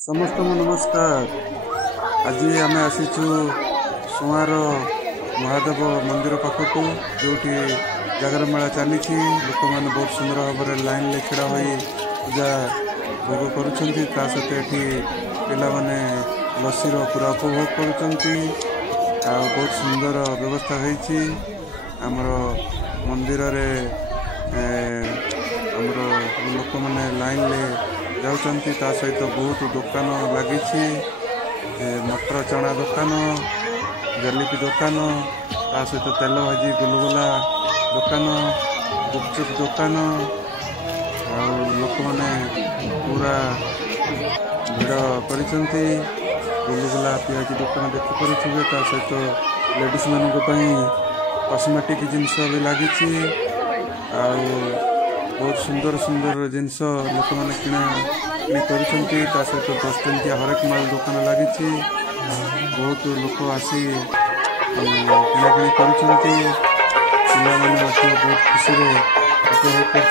समस्त नमस्कार। आज आम आसीचु सुआर महादेव मंदिर पाखक जो जागर मेला चली लोक मैंने बहुत सुंदर भाव में लाइन ले छिड़ा हो पूजा भोग करुँच सहित ये पिला माने लस्सी पूरा उपभोग करुँच बहुत सुंदर व्यवस्था होती आमर मंदिर रे आमर लोक मैंने लाइन ले जाऊँच सहित बहुत दुकान लगी मटर चना दुकान जलेबी दुकान सहित तेल भाजी गुलगुला दुकान गुपचुप दुकान लोक मैंने पूरा भिड़ कर गुलगुला पियाजी दुकान देखिपे सहित लेडीज मानी कस्मेटिक जिनस भी लगी बहुत सुंदर सुंदर जिनस लोक मैंने किना कर सहित 10 टंकिया हरेक माल दुकान लगी बहुत लोक आसी किणाकिणी कर बहुत खुशी उपभोग कर